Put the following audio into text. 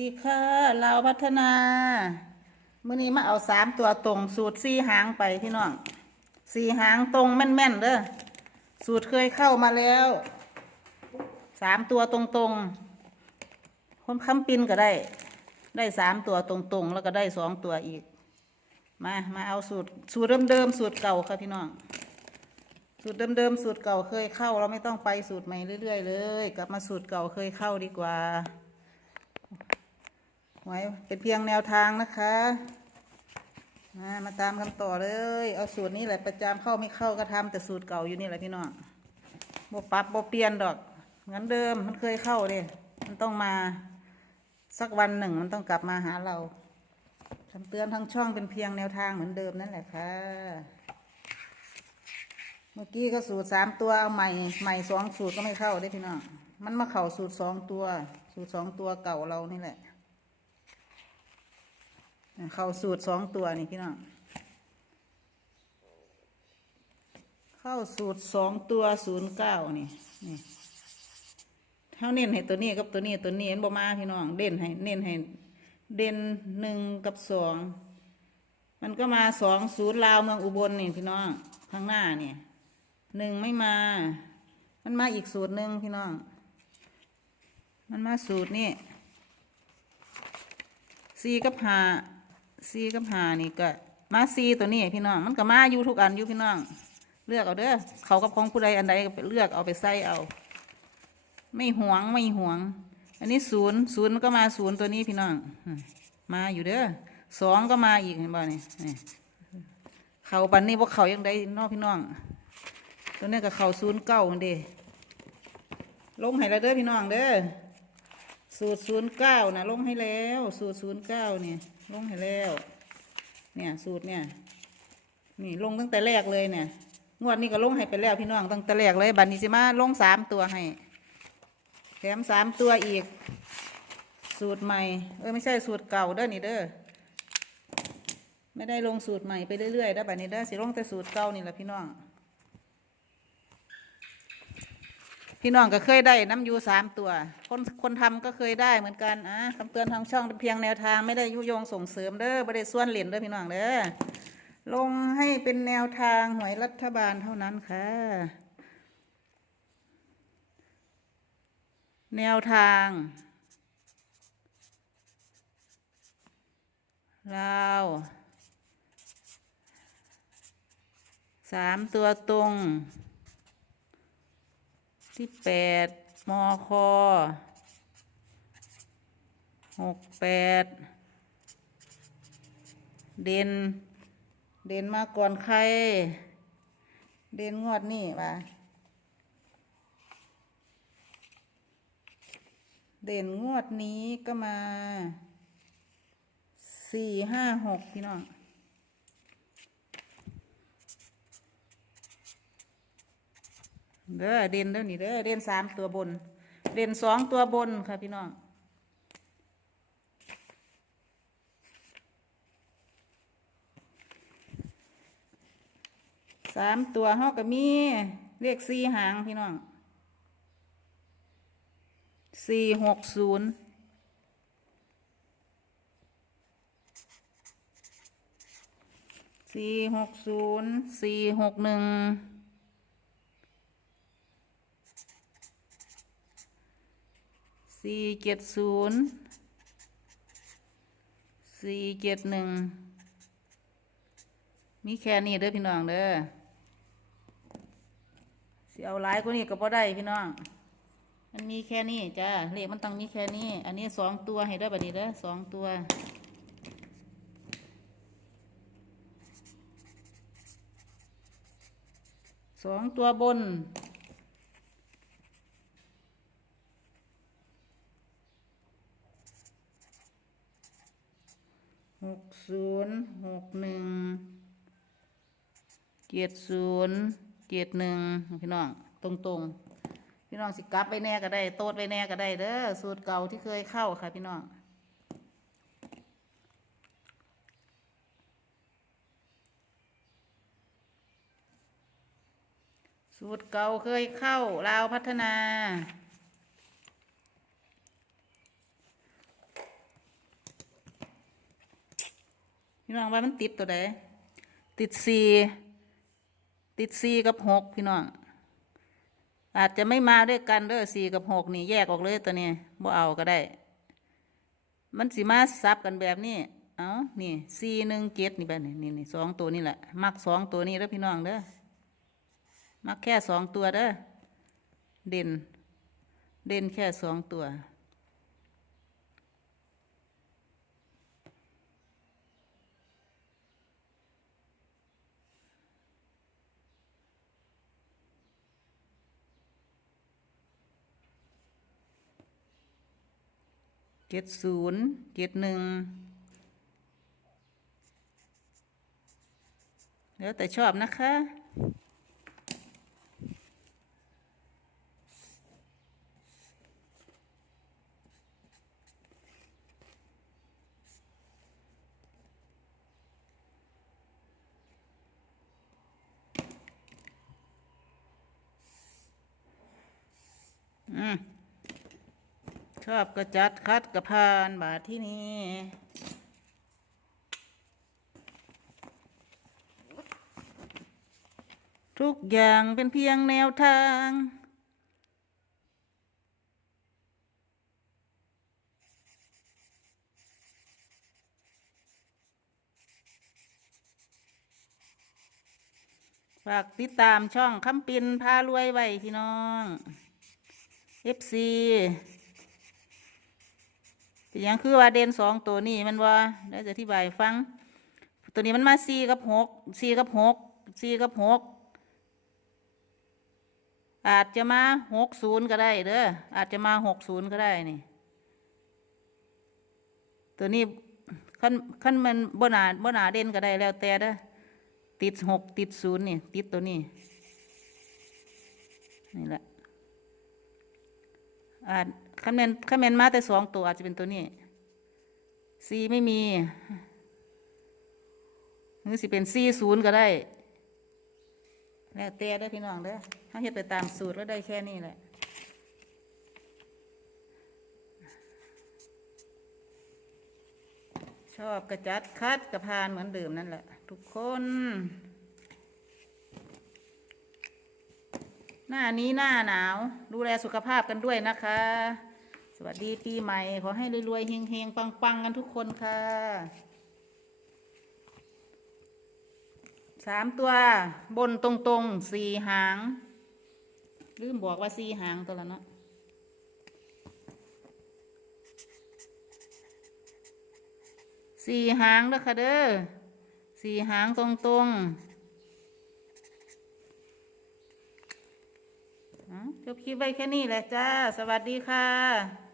ดีค่ะเราพัฒนามื่อนี้มาเอาสามตัวตรงสูตรสี่หางไปพี่น้องสี่หางตรงแม่นๆเด้อสูตรเคยเข้ามาแล้วสามตัวตรงๆคนค้ำปินก็ได้ ได้สามตัวตรงๆ แล้วก็ได้สองตัวอีก มามาเอาสูตรสูตรเดิมๆสูตรเก่าค่ะพี่น้องสูตรเดิมๆสูตรเก่าเคยเข้า เราไม่ต้องไปสูตรใหม่เรื่อยๆเลย กลับมาสูตรเก่าเคยเข้าดีกว่า ไว้เป็นเพียงแนวทางนะคะมามาตามกันต่อเลย เอาสูตรนี้แหละประจำเข้าไม่เข้าก็ทำแต่สูตรเก่าอยู่นี่แหละพี่น้องบปรับบเปลี่ยนดอกเหมือนเดิมมันเคยเข้าเด้มันต้องมาสักวันหนึ่งมันต้องกลับมาหาเราคำเตือนทั้งช่องเป็นเพียงแนวทางเหมือนเดิมนั่นแหละค่ะ เมื่อกี้ก็สูตรสามตัวเอาใหม่ใหม่สองสูตรก็ไม่เข้าได้พี่น้องมันมาเข่าสูตรสองตัว สูตรสองตัวเก่าเรานี่แหละ เข้าสูตรสองตัวนี่พี่น้องเข้าสูตรสองตัวศูนย์เก้านี่นี่เท่าเน้นให้ตัวนี้กับตัวนี้ตัวนี้เห็นบ่มาพี่น้องเด่นให้เน้นให้เด่นหนึ่งกับสองมันก็มาสองศูนย์ลาวเมืองอุบลนี่พี่น้องข้างหน้านี่หนึ่งไม่มา มันมาอีกสูตรหนึ่งพี่น้อง มันมาสูตรนี่ซีกับหา ซีกับหานี่ก็มาซีตัวนี้พี่น้อง มันก็มาอยู่ทุกอันอยู่พี่น้อง เลือกเอาเด้อเขากับของผู้ใดอันใดก็เลือกเอาไปใส่เอา ไม่หวงไม่หวง อันนี้ศูนย์ศูนย์ก็มาศูนย์ตัวนี้พี่น้องมาอยู่เด้อสองก็มาอีกเห็นบ่นี่นี่เขาปันนี้พวกเขายังได้นอกพี่น้อง ตัวนี้ก็เขาศูนย์เก้าเด้ลงให้แล้วเด้อพี่น้องเด้อสูตรศูนย์เก้านะลงให้แล้ว สูตรศูนย์เก้าเนี่ย ลงให้แล้ว เนี่ยสูตรเนี่ยนี่ลงตั้งแต่แรกเลยเนี่ยงวดนี้ก็ลงให้ไปแล้วพี่น้องตั้งแต่แรกเลยบัดนี้สิมาลงสามตัวให้แถมสามตัวอีก สูตรใหม่ เออไม่ใช่สูตรเก่าเด้อนี่เด้อไม่ได้ลงสูตรใหม่ไปเรื่อยๆได้อบัดนี้เด้อสิลงแต่สูตรเก่านี่แหละพี่น้อง พี่น้องก็เคยได้น้ำยูสามตัว คนคนทำก็เคยได้เหมือนกันอะคำเตือนทางช่องเพียงแนวทางไม่ได้ยุยงส่งเสริมเด้อไม่ได้ส่วนเหรียญเด้อพี่น้องเด้อลงให้เป็นแนวทางหวยรัฐบาลเท่านั้นค่ะ แนวทางลาวสามตัวตรง ที่แปดมอคอหกแปดเด่นเด่นมาก่อนใคร เด่นงวดนี่วะเด่นงวดนี้ก็มาสี่ห้าหกพี่น้อง เด้อเด่นเด้อนี่เด้อเด่นสามตัวบน เด่นสองตัวบนค่ะพี่น้องสามตัวเฮาก็มีเลขสี่หางพี่น้องสี่หกศูนย์สี่หกศูนย์สี่หกหนึ่ง สี่เจ็ดศูนย์สี่เจ็ดหนึ่งมีแค่นี้เด้อพี่น้องเด้อสิเอาหลายกว่านี้ก็บ่ได้พี่น้อง มันมีแค่นี้จ้าเลขมันต้องมีแค่นี้ อันนี้สองตัวให้ได้อบัดนี้เด้อสองตัวสองตัวบน หกศูนย์หกหนึ่งเจ็ดศูนย์เจ็ดหนึ่งพี่น้องตรงตรงพี่น้องสิกลับไปแน่ก็ได้โตดไปแน่ก็ได้เด้อสูตรเก่าที่เคยเข้าค่ะพี่น้องสูตรเก่าเคยเข้าลาวพัฒนา พี่น้องว่ามันติดตัวใดติดสี่ติดสี่กับหกพี่น้อง อาจจะไม่มาด้วยกันเด้อสี่กับหกนี่แยกออกเลยตัวนี้บ่เอาก็ได้ มันสิมาซับกันแบบนี้เอานี่สี่หนึ่งเจ็ดนี่แบบนี้นี่นี่สองตัวนี่แหละ มักสองตัวนี้เด้อพี่น้องเด้อมักแค่สองตัวเด้อเด่น เด่นแค่สองตัว เจ็ดศูนย์เจ็ดหนึ่งแล้วแต่ชอบนะคะ อืม ช อบกระจัดคัดกระพานบาทที่นี่ทุกอย่างเป็นเพียงแนวทางฝากติดตามช่องคำปินพารวยไว้พี่น้อง FC เป็นหยังคือว่าเด่นสองตัวนี้มันว่าเดี๋ยวจะอธิบายให้ฟัง ตัวนี้มันมาสี่กับหกสี่กับหกสี่กับหกอาจจะมาหกศูนย์ก็ได้เด้ออาจจะมาหกศูนย์ก็ได้นี่ ตัวนี้ขั้นขั้นมันบนาบนาเด่นก็ได้แล้วแต่เด้อติดหกติดศูนย์นี่ ติดตัวนี้ นี่แหละอาจ คำเมนคำเมนมาแต่สองตัวอาจจะเป็นตัวนี้ซีไม่มีหรือสิเป็นซีศูนย์ก็ได้ แล้วแต่ได้พี่น้องเด้อถ้าเฮ็ดไปตามสูตรก็ได้แค่นี้แหละชอบกระจัดคัดกระพานเหมือนเดิมนั่นแหละ ทุกคน หน้านี้หน้าหนาว ดูแลสุขภาพกันด้วยนะคะ วัสดีปีใหม่ ขอให้รวยๆเฮงๆ ปังๆ กันทุกคนค่ะสามตัวบนตรงๆสี่หาง ลืมบอกว่าสี่หางตัวละเนาะสี่หางเด้อค่ะเด้อสี่หางตรงๆอ๋อจบคลิปไว้แค่นี้แหละจ้า สวัสดีค่ะ